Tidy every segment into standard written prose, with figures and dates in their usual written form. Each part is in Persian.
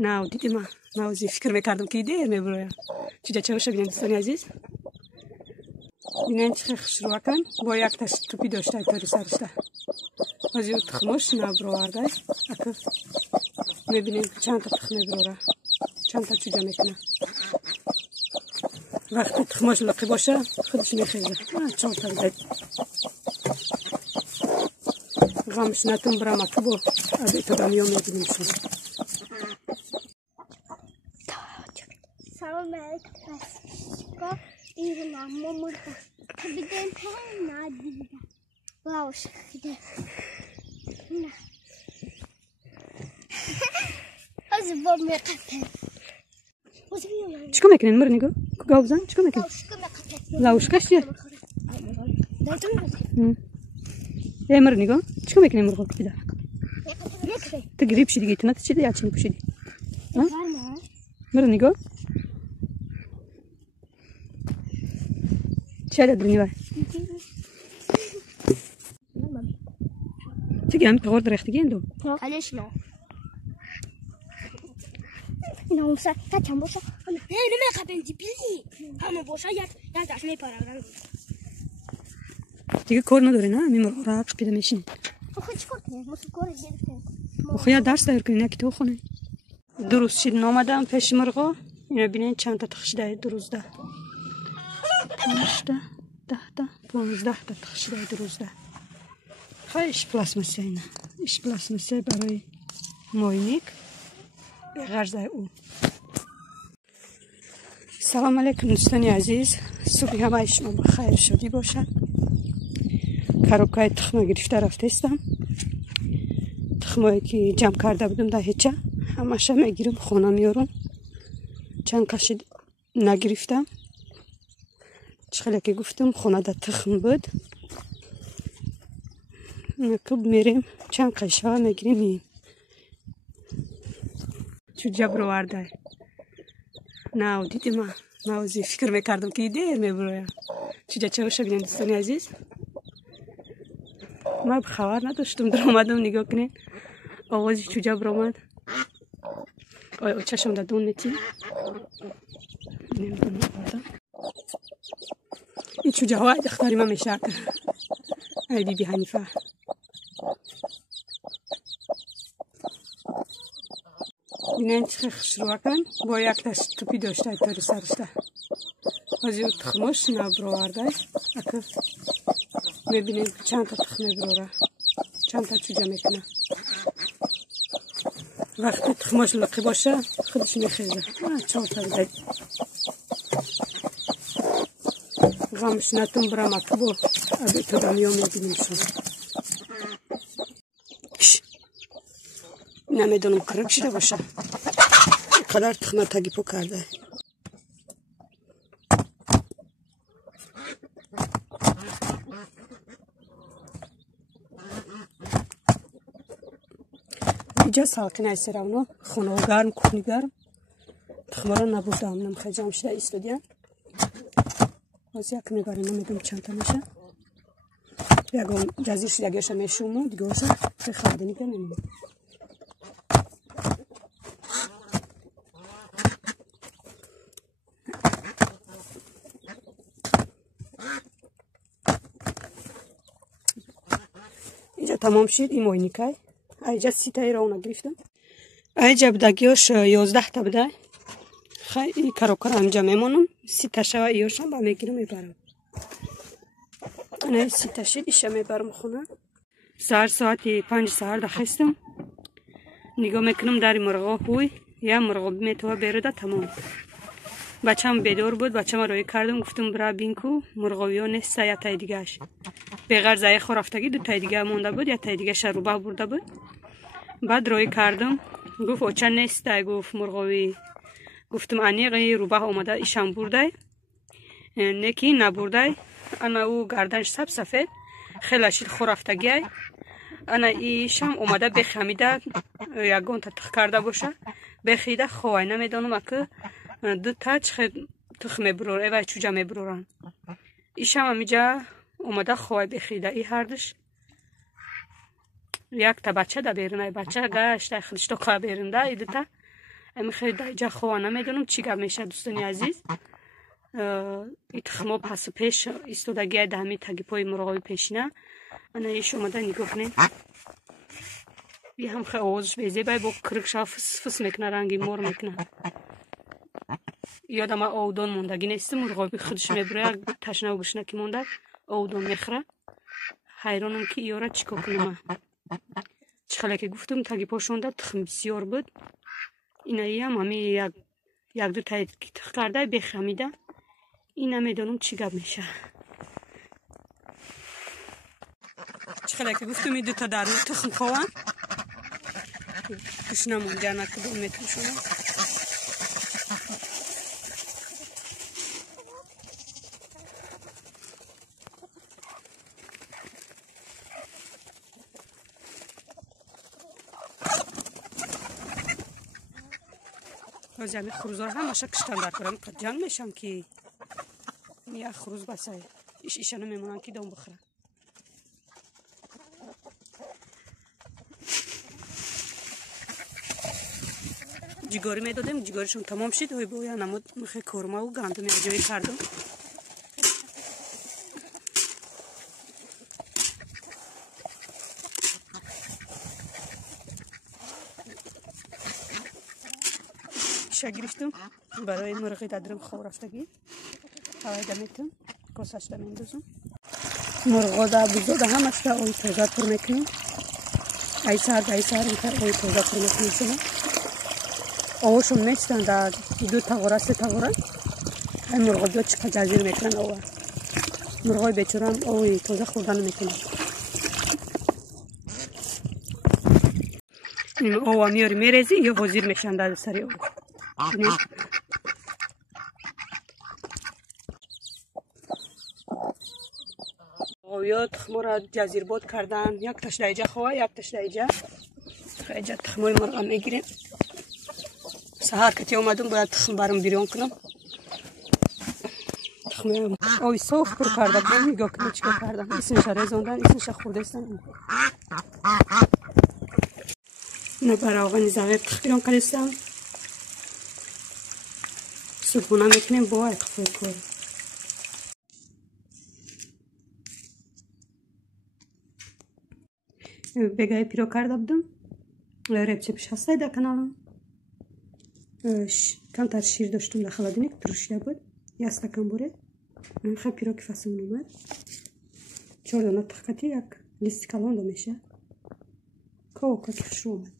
نه دیدی ما وزی فکر میکردم که دیر میبرویم چیزا چه باشه بینید دوستانی عزیز بینید چه شروع کن با یک تاش توپی داشته ایتاری سرشته وزی او تخمش نبرو آرده اکر میبینید چند تا تخم میبروره چند تا چوجا میکنه وقتی تخمش لقی باشه خودش میخیزه چند تا بده غمش نتون برام اکر با از ایتو دامیو میبینیم شون سلام علیکم این نامم کبیدن ندیدم باش خیلی نه از بام میقطع چیکار میکنین مرنیگو گاوزن چیکار میکنین لاوشکاش چیه مرنیگو چیکار میکنین مرغ کپیدا تقریب شدی گیت نه چیه یا چی نکشیدی مرنیگو چه دادنی وای تيجي عم تغور درختي عندهم علاش لا نه مثلا تا باشه نه نمیخوام بلی همه باشه یا داش میپارم دیگه کار نداری نه میمر راحت پیدا میشین خود چیکار کنی مثلا کار گرفتم خو درس دایر کنی که تو خونه درست شد نامدم پیش مرغا اینو ببینین چند تا تخشیده درسته 5 تا 10 تا 15 تا تخشیده درسته خیش پلاسماسه اینه ایش پلاسماسه برای ماینیک به غرض او سلام علیکم دوستانی عزیز صبح همه شما بخیر شدی باشد کاروکای تخمه گرفته رفته استم تخمایی که جمع کرده بودم در هیچه همشه میگیرم خونه میارم چند کشید نگرفتم چخیلی که گفتم خونه در تخم بود نکب میریم چند قشه ها میگیریم چو جبر ورده نه دیدی ما وزی فکر میکردم که دیر میبرویم چیزا چه باشه بینید دوستانی عزیز ما خبر نداشتم در اومدم نگاه کنین آوازی چو جبر آمد آیا چشم در دون نتی نمیدونم آردم این چو جواب اختاری ما میشه ای بی بی حنیفه بینید چه شروع کن با یک تاش توپی داشته ایتاری سرشته وزی او تخمش نبرو آرده اکر میبینید چند تا تخم میبروره چند تا چوجا میکنه وقتی تخمش لقی باشه خودش میخیزه چند تا بده غمش نتون برام اکر با از ایتو دامیو میبینیم شون نمیدونم کرک شده باشه قدر تخمه تگیپو کرده اینجا ساکن ایسی رونو خونه و گرم کونی گرم تخمه را نبودم نمخی جمع شده ایستادیم باز یک میبریم نمیدونم چند تا میشه یکم جزیش یکیش میشومو دیگه باشه خیلی خواهدنی که نمیدونم اینجا تمام شد این موینیکای اینجا 30 تایی را اونو گرفتم اینجا بدگیاش 11 تا بده خیلی کاروکار همجا میمونم 30 تا شوه ایاشم با میگیرم میبرم نه 30 تا شد ایشا میبرم خونه ساعت 5 ساعت دخستم نگاه میکنم در مرغا هوی یا مرغا میتوه بیرده تمام بچم بیدار بود بچم روی کردم گفتم برا بینکو مرغاویا نیست یا تای دیگهش بغیر زای خورفتگی 2 تای دیگه مونده بود یا تای دیگه شروبه برده بود بعد روی کردم گفت اوچه نیست گفت مرغاوی گفتم انیقی روبه اومده ایشان برده نکی نبرده انا او گردنش سفید خیلی شد خورفتگی انا ایشم اومده بخمیده یگان تخ کرده باشه بخیده خواه نمیدانم که 2 تا تخم برور و چوجا میبرورن ایشم همیجا اومده خواه بخیده ای هردش یک تا بچه دا بیرونه بچه گشت خلشتو خواه بیرونده ای 2 تا اما خیلی دایجا خوا نمیدونم چی گپ میشه دوستان عزیز. اتخما پس پیش ایستادگی دمی تگی پای مرغای پیشینه انا ایش اومده نگاه کنین. هم خیلی آوازش بیزیبای با کرکشا فس فس میکنه رنگی مور میکنه. یادم آودان موندگی نیست مرغای خودش میبره تشنه و بشنه که مونده آودان میخره. حیرانم که ایارا چیکار کنم. چخاله که گفتم تگی پاشونده تخم بسیار بود. اینایی هم همی یک دو تایید که تخ کرده بخمیده. این نمیدونم چی گپ میشه. چخاله که گفتم این دو تا در تخم خواه کش نمونده نکدوم میتونشونه. جمعی خروزها هم باشه کشتن در کنم قد جنگ میشم که یک خروز بسه ایشانو میمونن که دام بخوره. جیگاری میدادیم جیگاریشون تمام شد های باید نمود مخی کورما و گندم اجایی کردم. گرفتم برای مرغی دادرم خور رفتگی هوای دمیتم کاسش دمیندازم مرغا دا بزرگ همش دا اوی تازه پر میکنم ایسار اینتر اوی تازه پر میکنم اوشون میستن دا دو تاغوره سه تاغوره این مرغا بیا چقدر جزیر میکنن اوه مرغای بیچارم اوی تازه خوردن میکنم این اوه میاری میریزی یا حاضر میشن در سری اوه اویا تخمو را جزیرباد کردن یک تش دایجه خواه یک تش دایجه خیجه تخموی مرغا میگیریم سهار کتی اومدم باید تخم برام بیرون کنم تخموی اوی صوف پر کرده بودم نگاه کنم چکا کردم اسمش ریزاندن اسمش خورده استن اینو برای آقا نزاقه تخ بیرون کردستم صبحونه میکنیم با اقفال کار بگای پیرو کرده بودم ریبچه پیش هسته در کنالم کم تر شیر داشتم در خلادینه که ترشیده بود یه استکان بوره خیلی پیرو که فصمون اومد 4 دانه تخکتی یک لیست کلان دا میشه که که خشو اومد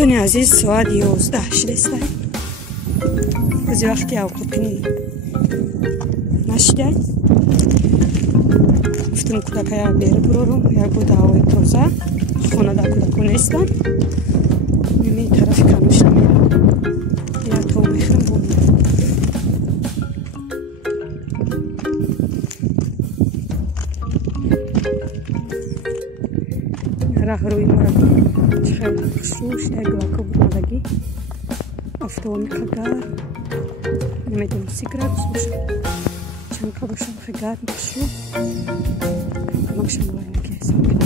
دوستان عزیز ساعت 11 شده است بعضی وقتی اوقات کنی نشده گفتم کودکای بیره برو یک بود هوای تازه خونه در کودکو نیستن نمی طرف کنوش نمیرم یا تو میخرم بود راه روی مرد خیلی خشوش اگه برمدگی افتوانی خگار نمیدونم سیگرات باشم چند که باشم خگار مخشو مکشم باید نکیست هستم.